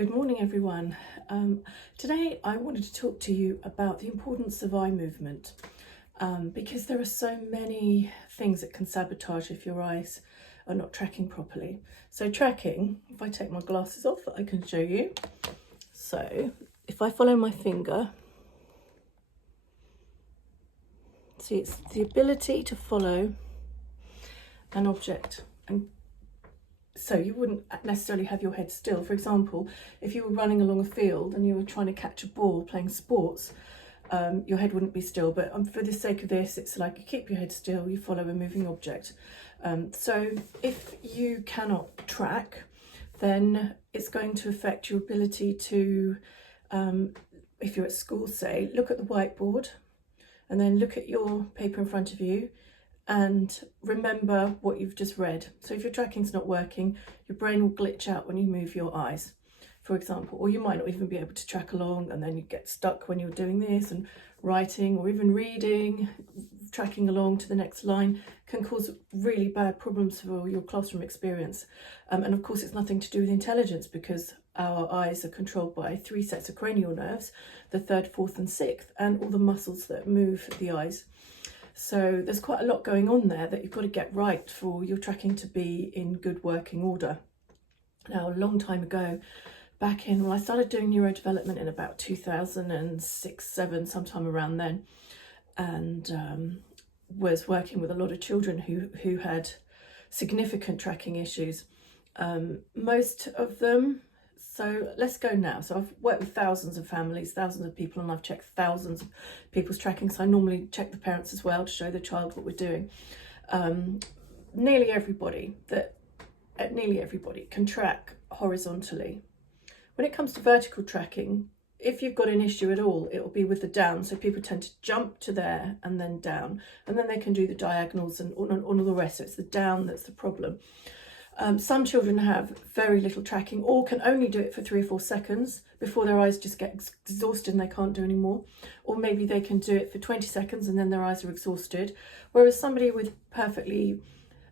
Good morning, everyone. Today I wanted to talk to you about the importance of eye movement because there are so many things that can sabotage if your eyes are not tracking properly. So tracking, if I take my glasses off, I can show you. So if I follow my finger, see, it's the ability to follow an object, and so you wouldn't necessarily have your head still. For example, if you were running along a field and you were trying to catch a ball playing sports, your head wouldn't be still. But for the sake of this, it's like you keep your head still, you follow a moving object. So if you cannot track, then it's going to affect your ability to, if you're at school, say, look at the whiteboard and then look at your paper in front of you and remember what you've just read. So if your tracking's not working, your brain will glitch out when you move your eyes, for example, or you might not even be able to track along, and then you get stuck when you're doing this, and writing or even reading, tracking along to the next line can cause really bad problems for your classroom experience. And of course, it's nothing to do with intelligence, because our eyes are controlled by 3 sets of cranial nerves, the 3rd, 4th and 6th, and all the muscles that move the eyes. So there's quite a lot going on there that you've got to get right for your tracking to be in good working order. Now, a long time ago, back in, well, I started doing neurodevelopment in about 2006-7, sometime around then, and was working with a lot of children who had significant tracking issues. Most of them, so let's go now. So I've worked with thousands of families, thousands of people, and I've checked thousands of people's tracking. So I normally check the parents as well to show the child what we're doing. Nearly everybody can track horizontally. When it comes to vertical tracking, if you've got an issue at all, it will be with the down. So people tend to jump to there and then down, and then they can do the diagonals and all the rest. So it's the down that's the problem. Some children have very little tracking, or can only do it for 3 or 4 seconds before their eyes just get exhausted and they can't do anymore. Or maybe they can do it for 20 seconds and then their eyes are exhausted. Whereas somebody with perfectly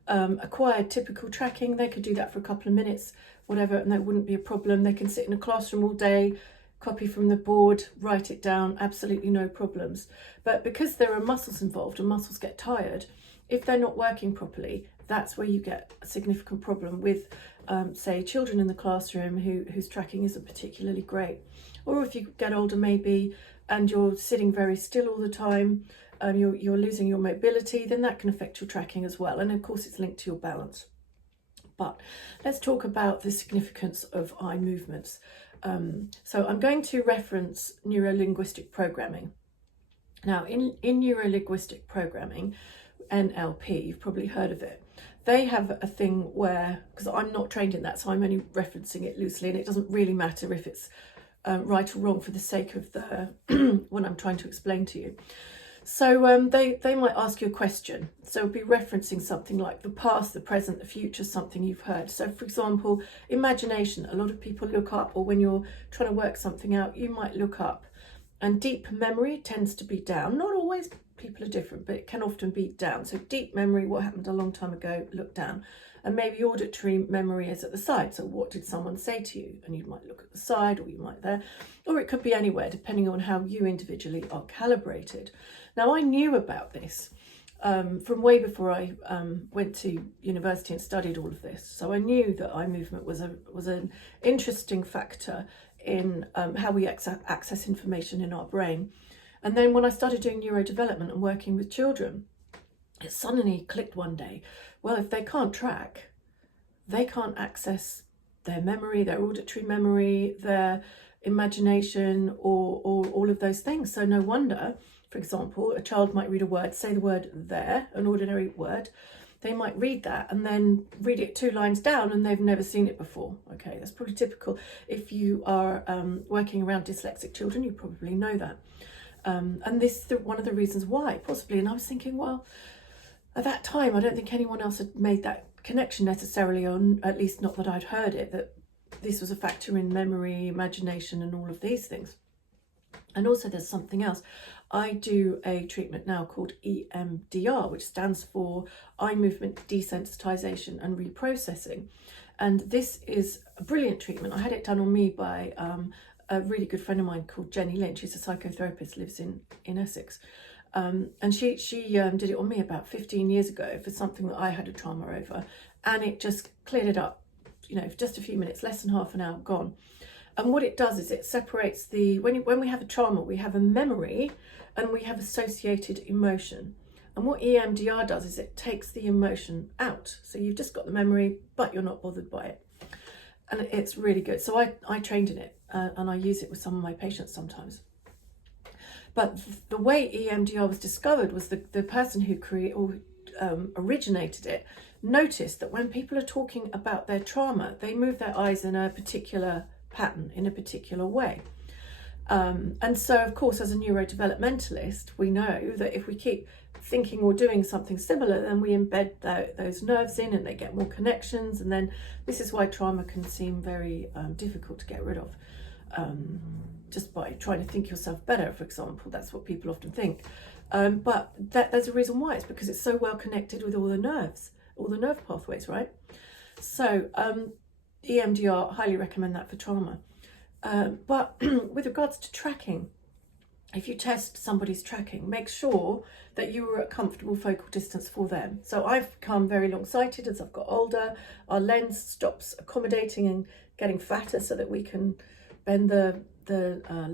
acquired typical tracking, they could do that for a couple of minutes, whatever, and that wouldn't be a problem. They can sit in a classroom all day, copy from the board, write it down, absolutely no problems. But because there are muscles involved and muscles get tired, if they're not working properly, that's where you get a significant problem with, say, children in the classroom whose tracking isn't particularly great. Or if you get older maybe and you're sitting very still all the time, you're losing your mobility, then that can affect your tracking as well. And of course, it's linked to your balance. But let's talk about the significance of eye movements. So I'm going to reference neuro-linguistic programming. Now, in neuro-linguistic programming, NLP, you've probably heard of it. They have a thing where, because I'm not trained in that, so I'm only referencing it loosely, and it doesn't really matter if it's right or wrong for the sake of the what I'm trying to explain to you. So they might ask you a question. So it'll be referencing something like the past, the present, the future, something you've heard. So for example, imagination. A lot of people look up, or when you're trying to work something out, you might look up. And deep memory tends to be down. Not always, people are different, but it can often be down. So deep memory, what happened a long time ago, look down. And maybe auditory memory is at the side. So what did someone say to you? And you might look at the side, or you might there, or it could be anywhere, depending on how you individually are calibrated. Now, I knew about this from way before I went to university and studied all of this. So I knew that eye movement was an interesting factor in how we access information in our brain. And then when I started doing neurodevelopment and working with children, it suddenly clicked one day. Well, if they can't track, they can't access their memory, their auditory memory, their imagination, or all of those things. So no wonder, for example, a child might read a word, say the word there, an ordinary word. They might read that and then read it 2 lines down, and they've never seen it before. Okay, that's probably typical. If you are working around dyslexic children, you probably know that. And this is one of the reasons why, possibly. And I was thinking, well, at that time, I don't think anyone else had made that connection necessarily, or at least not that I'd heard it, that this was a factor in memory, imagination, and all of these things. And also there's something else. I do a treatment now called EMDR, which stands for eye movement desensitization and reprocessing. And this is a brilliant treatment. I had it done on me by a really good friend of mine called Jenny Lynch. She's a psychotherapist, lives in Essex. And she did it on me about 15 years ago for something that I had a trauma over, and it just cleared it up, you know, just a few minutes, less than half an hour, gone. And what it does is it separates when we have a trauma, we have a memory and we have associated emotion. And what EMDR does is it takes the emotion out. So you've just got the memory, but you're not bothered by it. And it's really good. So I trained in it and I use it with some of my patients sometimes. But the way EMDR was discovered was the person who originated it noticed that when people are talking about their trauma, they move their eyes in a particular pattern, in a particular way. And so, of course, as a neurodevelopmentalist, we know that if we keep thinking or doing something similar, then we embed those nerves in and they get more connections. And then this is why trauma can seem very difficult to get rid of. Just by trying to think yourself better, for example, that's what people often think. But there's a reason why. It's because it's so well connected with all the nerves, all the nerve pathways, right? So EMDR, highly recommend that for trauma. But with regards to tracking, if you test somebody's tracking, make sure that you are at comfortable focal distance for them. So I've become very long-sighted as I've got older. Our lens stops accommodating and getting fatter so that we can bend the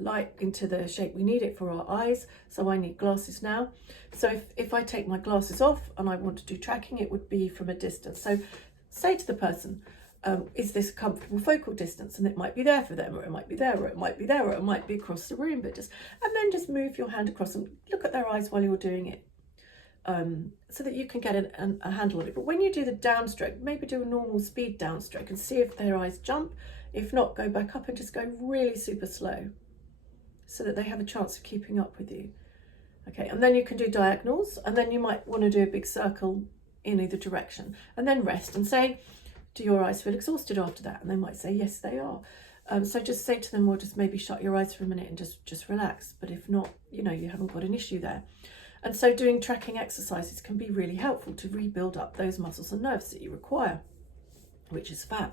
light into the shape we need it for our eyes. So I need glasses now. So if I take my glasses off and I want to do tracking, it would be from a distance. So say to the person, is this a comfortable focal distance? And it might be there for them, or it might be there, or it might be there, or it might be across the room, and then just move your hand across and look at their eyes while you're doing it, so that you can get a handle on it. But when you do the downstroke, maybe do a normal speed downstroke and see if their eyes jump. If not, go back up and just go really super slow so that they have a chance of keeping up with you. Okay, and then you can do diagonals, and then you might want to do a big circle in either direction, and then rest and say, do your eyes feel exhausted after that? And they might say, yes, they are. So just say to them, well, just maybe shut your eyes for a minute and just relax. But if not, you know, you haven't got an issue there. And so doing tracking exercises can be really helpful to rebuild up those muscles and nerves that you require, which is fab.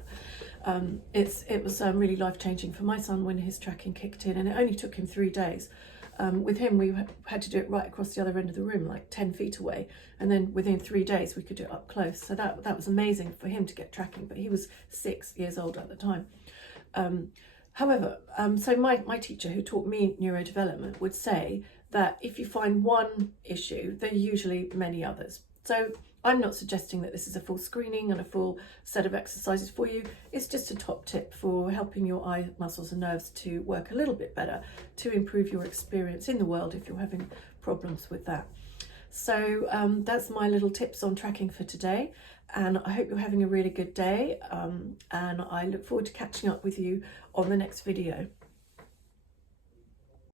It was really life-changing for my son when his tracking kicked in, and it only took him 3 days. With him, we had to do it right across the other end of the room, like 10 feet away. And then within 3 days, we could do it up close. So that was amazing for him to get tracking, but he was 6 years old at the time. However, so my teacher who taught me neurodevelopment would say that if you find one issue, there are usually many others. So I'm not suggesting that this is a full screening and a full set of exercises for you. It's just a top tip for helping your eye muscles and nerves to work a little bit better, to improve your experience in the world if you're having problems with that. So that's my little tips on tracking for today. And I hope you're having a really good day. And I look forward to catching up with you on the next video.